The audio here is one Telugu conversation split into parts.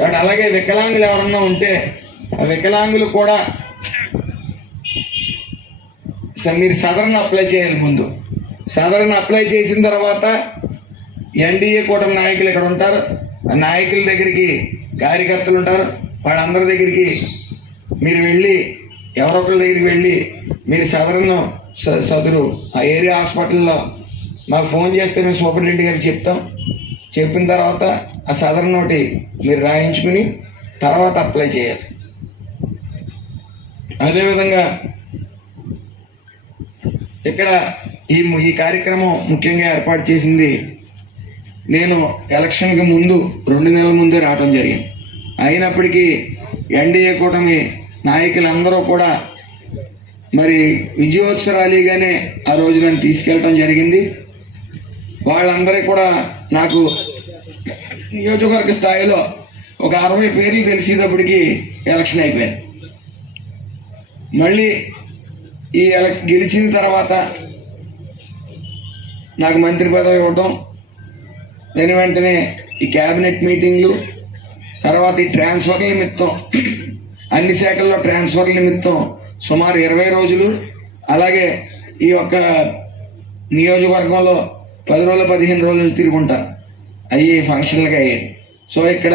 కాబట్టి అలాగే వికలాంగులు ఎవరన్నా ఉంటే ఆ వికలాంగులు కూడా స- మీరు సదరన్ అప్లై చేయాలి ముందు. సదరన్ అప్లై చేసిన తర్వాత ఎన్డీఏ కూటమి నాయకులు ఇక్కడ ఉంటారు. ఆ నాయకుల దగ్గరికి కార్యకర్తలు ఉంటారు. వాళ్ళందరి దగ్గరికి మీరు వెళ్ళి ఎవరొకరి దగ్గరికి వెళ్ళి మీరు సదరన్ స- సదురు. ఆ ఏరియా హాస్పిటల్లో మాకు ఫోన్ చేస్తే మేము సూపరింటెండెంట్ గారికి చెప్తాం. చెప్పిన తర్వాత ఆ సదరన్ నోటి మీరు రాయించుకుని తర్వాత అప్లై చేయాలి. అదేవిధంగా ఇక్కడ ఈ ఈ కార్యక్రమం ముఖ్యంగా ఏర్పాటు చేసింది నేను ఎలక్షన్కి ముందు రెండు నెలల ముందే రావడం జరిగింది. అయినప్పటికీ ఎన్డీఏ కూటమి నాయకులందరూ కూడా మరి విజయోత్సరాలిగానే ఆ రోజు నన్ను తీసుకెళ్ళటం జరిగింది. వాళ్ళందరికీ కూడా నాకు నియోజకవర్గ స్థాయిలో ఒక అరవై పేర్లు తెలిసేటప్పటికి ఎలక్షన్ అయిపోయింది మళ్ళీ ఈ ఎలక్ గెలిచిన తర్వాత నాకు మంత్రి పదవి ఇవ్వటం దాని వెంటనే ఈ క్యాబినెట్ మీటింగ్లు తర్వాత ఈ ట్రాన్స్ఫర్ల నిమిత్తం అన్ని శాఖల్లో ట్రాన్స్ఫర్ల నిమిత్తం సుమారు ఇరవై రోజులు అలాగే ఈ యొక్క నియోజకవర్గంలో పది రోజులు పదిహేను రోజులు తిరుగుంటా. అయ్యి ఫంక్షన్లుగా అయ్యాయి సో ఇక్కడ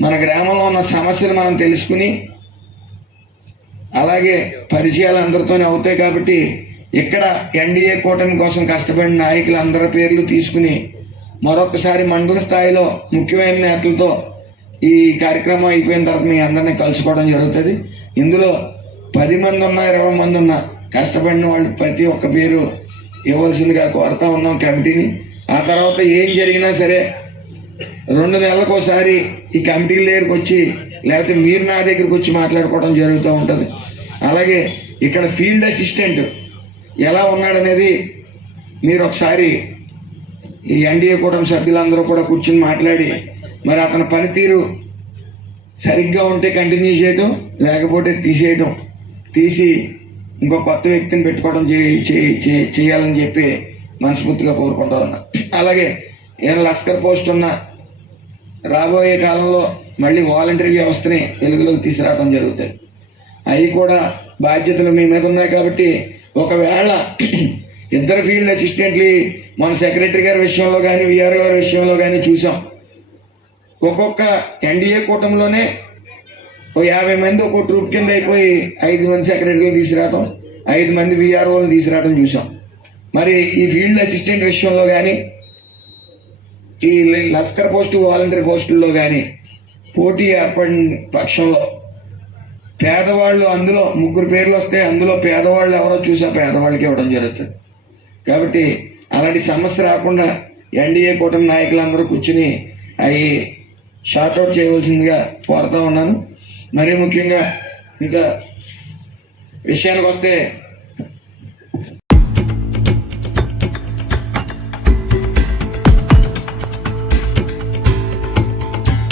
మన గ్రామంలో ఉన్న సమస్యలు మనం తెలుసుకుని అలాగే పరిచయాలు అందరితోనే అవుతాయి కాబట్టి ఇక్కడ ఎన్డీఏ కూటమి కోసం కష్టపడిన నాయకులు అందరి పేర్లు తీసుకుని మరొకసారి మండల స్థాయిలో ముఖ్యమైన నేతలతో ఈ కార్యక్రమం అయిపోయిన తర్వాత మీ అందరినీ కలుసుకోవడం జరుగుతుంది. ఇందులో పది మంది ఉన్నా ఇరవై మంది ఉన్నా కష్టపడిన వాళ్ళు ప్రతి ఒక్క పేరు ఇవ్వాల్సిందిగా కోరుతా ఉన్నాం కమిటీని. ఆ తర్వాత ఏం జరిగినా సరే రెండు నెలలకు ఒకసారి ఈ కమిటీ దగ్గరికి వచ్చి లేకపోతే మీరు నా దగ్గరికి వచ్చి మాట్లాడుకోవడం జరుగుతూ ఉంటుంది. అలాగే ఇక్కడ ఫీల్డ్ అసిస్టెంట్ ఎలా ఉన్నాడనేది మీరు ఒకసారి ఈ ఎన్డీఏ కూటమి సభ్యులందరూ కూడా కూర్చుని మాట్లాడి మరి అతని పనితీరు సరిగ్గా ఉంటే కంటిన్యూ చేయడం లేకపోతే తీసేయడం తీసి ఇంకో కొత్త వ్యక్తిని పెట్టుకోవడం చే- చే- చే- చేయాలని చెప్పి మనస్ఫూర్తిగా కోరుకుంటా ఉన్నా. అలాగే ఏమైనా లస్కర్ పోస్ట్ ఉన్నా రాబోయే కాలంలో మళ్ళీ వాలంటరీ వ్యవస్థని వెలుగులోకి తీసుకురావడం జరుగుతుంది అవి కూడా బాధ్యతలు మీ మీద ఉన్నాయి కాబట్టి ఒకవేళ ఇద్దరు ఫీల్డ్ అసిస్టెంట్లు మన సెక్రటరీ గారి విషయంలో కానీ విఆర్ గారి విషయంలో కానీ చూసాం. ఒక్కొక్క ఎన్డీఏ కూటమిలోనే ఓ యాభై మంది ఒక ట్రూప్ కింద అయిపోయి ఐదు మంది సెక్రటరీలు తీసుకురావటం ఐదు మంది విఆర్ఓలు తీసుకురావటం చూసాం. మరి ఈ ఫీల్డ్ అసిస్టెంట్ విషయంలో కానీ ఈ లస్కర్ పోస్టు వాలంటీర్ పోస్టుల్లో కానీ పోటీ ఏర్పడిన పక్షంలో పేదవాళ్ళు అందులో ముగ్గురు పేర్లు వస్తే అందులో పేదవాళ్ళు ఎవరో చూసా పేదవాళ్ళకి ఇవ్వడం జరుగుతుంది. కాబట్టి అలాంటి సమస్య రాకుండా ఎన్డీఏ కూటమి నాయకులందరూ కూర్చుని అవి షార్ట్అవుట్ చేయవలసిందిగా కోరుతా ఉన్నాను. మరీ ముఖ్యంగా ఇంకా విషయానికి వస్తే